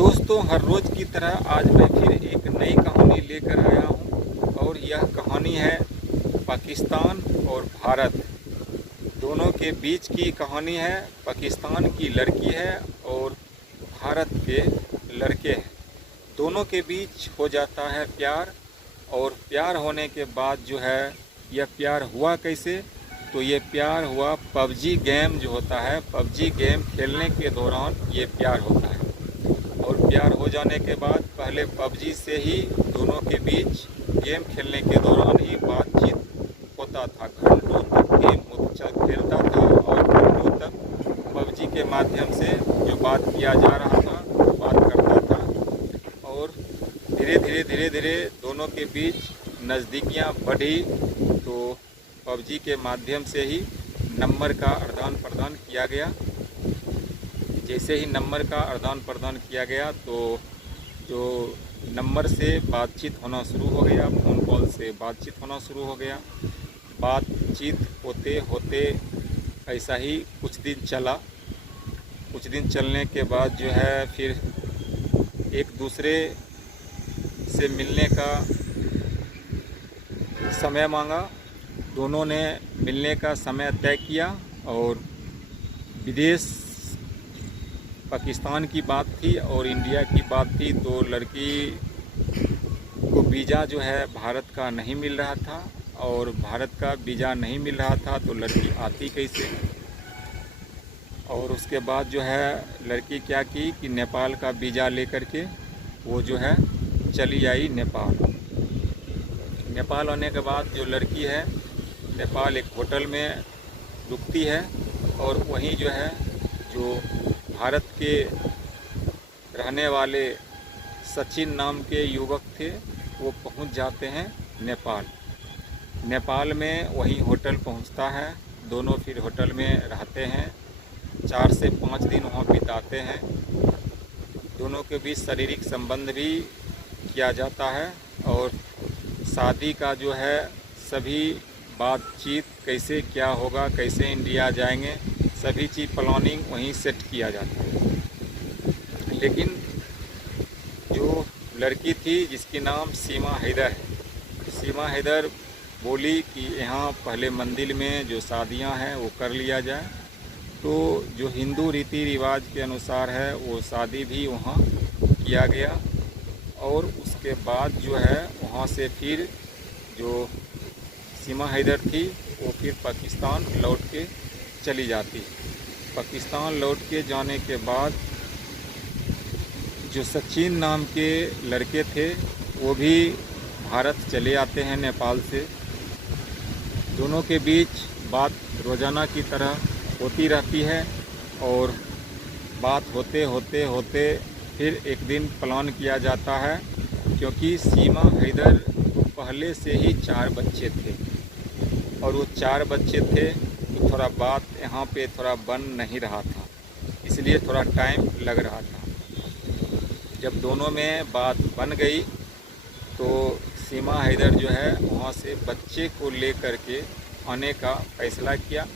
दोस्तों, हर रोज़ की तरह आज मैं फिर एक नई कहानी लेकर आया हूँ और यह कहानी है पाकिस्तान और भारत दोनों के बीच की कहानी है। पाकिस्तान की लड़की है और भारत के लड़के हैं। दोनों के बीच हो जाता है प्यार, और प्यार होने के बाद जो है यह प्यार हुआ कैसे, तो ये प्यार हुआ पबजी गेम जो होता है, पबजी गेम खेलने के दौरान ये प्यार होता है। और प्यार हो जाने के बाद पहले पबजी से ही दोनों के बीच गेम खेलने के दौरान ही बातचीत होता था। घंटों तक गेम खेलता था और घंटों तक पबजी के माध्यम से जो बात किया जा रहा था वो बात करता था। और धीरे धीरे दोनों के बीच नज़दीकियाँ बढ़ी, तो पबजी के माध्यम से ही नंबर का आदान प्रदान किया गया। जैसे ही नंबर का आदान प्रदान किया गया तो जो नंबर से बातचीत होना शुरू हो गया, फ़ोन कॉल से बातचीत होना शुरू हो गया। बातचीत होते होते ऐसा ही कुछ दिन चला। कुछ दिन चलने के बाद जो है फिर एक दूसरे से मिलने का समय मांगा। दोनों ने मिलने का समय तय किया और विदेश पाकिस्तान की बात थी और इंडिया की बात थी, तो लड़की को वीज़ा जो है भारत का नहीं मिल रहा था और भारत का वीज़ा नहीं मिल रहा था, तो लड़की आती कैसे। और उसके बाद जो है लड़की क्या की कि नेपाल का वीज़ा लेकर के वो जो है चली आई नेपाल। नेपाल आने के बाद जो लड़की है नेपाल एक होटल में रुकती है और वहीं जो है जो भारत के रहने वाले सचिन नाम के युवक थे वो पहुंच जाते हैं नेपाल। नेपाल में वहीं होटल पहुंचता है। दोनों फिर होटल में रहते हैं, 4 से 5 दिन वहाँ बिताते हैं। दोनों के बीच शारीरिक संबंध भी किया जाता है और शादी का जो है सभी बातचीत कैसे क्या होगा, कैसे इंडिया जाएंगे, सभी चीज़ प्लानिंग वहीं सेट किया जाता है। लेकिन जो लड़की थी जिसकी नाम सीमा हैदर है, सीमा हैदर बोली कि यहाँ पहले मंदिर में जो शादियाँ हैं वो कर लिया जाए। तो जो हिंदू रीति रिवाज के अनुसार है वो शादी भी वहाँ किया गया और उसके बाद जो है वहाँ से फिर जो सीमा हैदर थी वो फिर पाकिस्तान लौट के चली जाती। पाकिस्तान लौट के जाने के बाद जो सचिन नाम के लड़के थे वो भी भारत चले आते हैं नेपाल से। दोनों के बीच बात रोज़ाना की तरह होती रहती है और बात होते होते फिर एक दिन प्लान किया जाता है, क्योंकि सीमा हैदर को पहले से ही 4 बच्चे थे और वो 4 बच्चे थे, तो थोड़ा बात यहाँ पे थोड़ा बन नहीं रहा था, इसलिए थोड़ा टाइम लग रहा था। जब दोनों में बात बन गई तो सीमा हैदर जो है वहाँ से बच्चे को लेकर के आने का फैसला किया।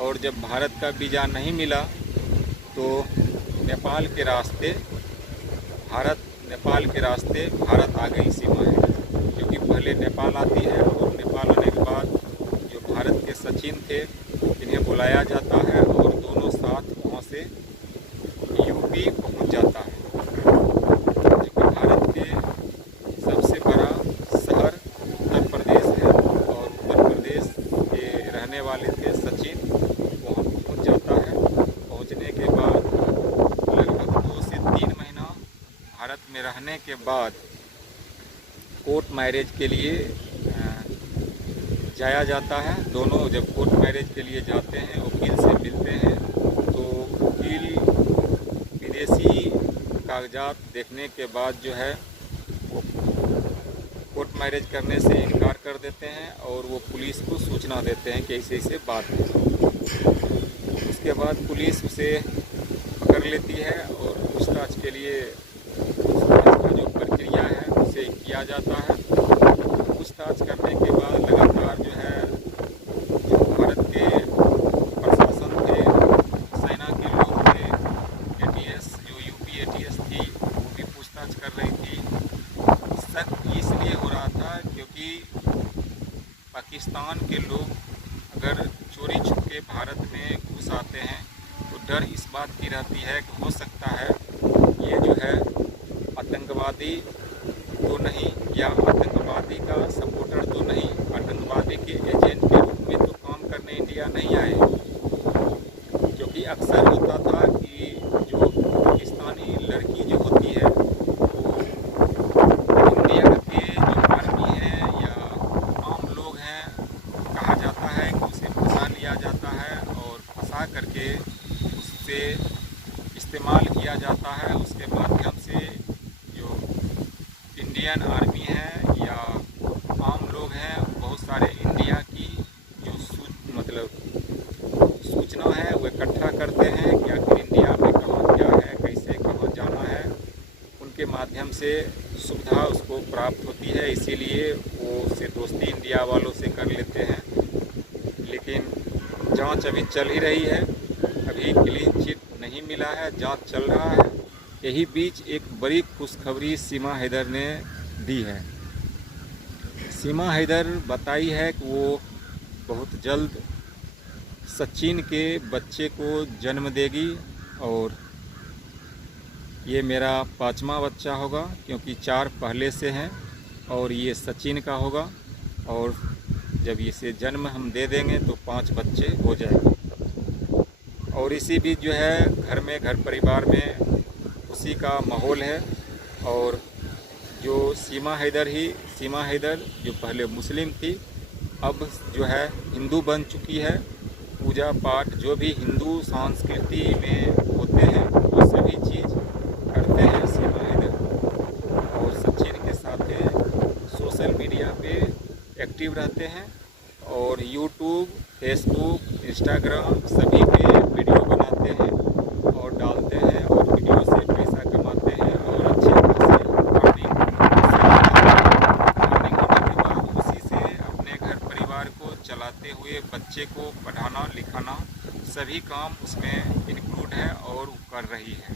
और जब भारत का वीज़ा नहीं मिला तो नेपाल के रास्ते भारत आ गई सीमा हैदर, क्योंकि पहले नेपाल आती है और नेपाल आने के बाद जो भारत के सचिन थे इन्हें बुलाया जाता है और दोनों साथ वहाँ से यूपी पहुँच जाता है, जो कि भारत के सबसे बड़ा शहर उत्तर प्रदेश है। और उत्तर प्रदेश के रहने वाले थे सचिन, वहाँ पहुँच जाता है। पहुँचने के बाद लगभग 2 से 3 महीना भारत में रहने के बाद कोर्ट मैरिज के लिए जाया जाता है। दोनों जब कोर्ट मैरिज के लिए जाते हैं, वकील से मिलते हैं, तो वकील विदेशी कागजात देखने के बाद जो है वो कोर्ट मैरिज करने से इनकार कर देते हैं और वो पुलिस को सूचना देते हैं कि ऐसे ऐसे बात है। उसके बाद पुलिस उसे पकड़ लेती है और पूछताछ के लिए पूछताछ का जो प्रक्रिया है उसे किया जाता है। पूछताछ करने के बाद लगातार जो है जो भारत के प्रशासन थे, सेना के लोग थे, एटीएस जो यूपी एटीएस थी पाकिस्तान के लोग अगर चोरी छुपके भारत में घुस आते हैं तो डर इस बात की रहती है कि हो सकता है ये जो है आतंकवादी तो नहीं, या आतंकवादी का सपोर्टर तो नहीं, आतंकवादी के एजेंट के रूप में तो काम करने इंडिया नहीं आए। क्योंकि अक्सर होता था कि जो पाकिस्तानी लड़की जो होती है वो इंडिया के जो आर्मी है या आम लोग हैं, कहा जाता है कि उसे फंसा लिया जाता है और फंसा करके उससे इस्तेमाल किया जाता है। उसके माध्यम से जो इंडियन आर्मी है या आम लोग हैं, बहुत सारे इंडिया की जो सूचना है वो इकट्ठा करते हैं कि आखिर इंडिया में कहाँ क्या है, कैसे कहाँ जाना है। उनके माध्यम से सुविधा उसको प्राप्त होती है, इसीलिए वो उससे दोस्ती इंडिया वालों से कर लेते हैं। लेकिन जांच अभी चल ही रही है, अभी क्लीन चिट नहीं मिला है, जांच चल रहा है। यही बीच एक बड़ी खुशखबरी सीमा हैदर ने दी है। सीमा हैदर बताई है कि वो बहुत जल्द सचिन के बच्चे को जन्म देगी और ये मेरा 5वां बच्चा होगा, क्योंकि 4 पहले से हैं और ये सचिन का होगा। और जब इसे जन्म हम दे देंगे तो 5 बच्चे हो जाएंगे। और इसी बीच जो है घर परिवार में खुशी का माहौल है। और जो सीमा हैदर जो पहले मुस्लिम थी, अब जो है हिंदू बन चुकी है। पूजा पाठ जो भी हिंदू संस्कृति में होते हैं वो सभी चीज़ करते हैं सीमा हैदर। और सचिन के साथ सोशल मीडिया पे एक्टिव रहते हैं और यूट्यूब, फेसबुक, इंस्टाग्राम सभी पे वीडियो बनाते हैं और डालते हैं और वीडियो से पैसा कमाते हैं और अच्छे खासे अर्निंग होने के बाद उसी से अपने घर परिवार को चलाते हुए बच्चे को पढ़ाना लिखाना सभी काम उसमें इंक्लूड है और कर रही है।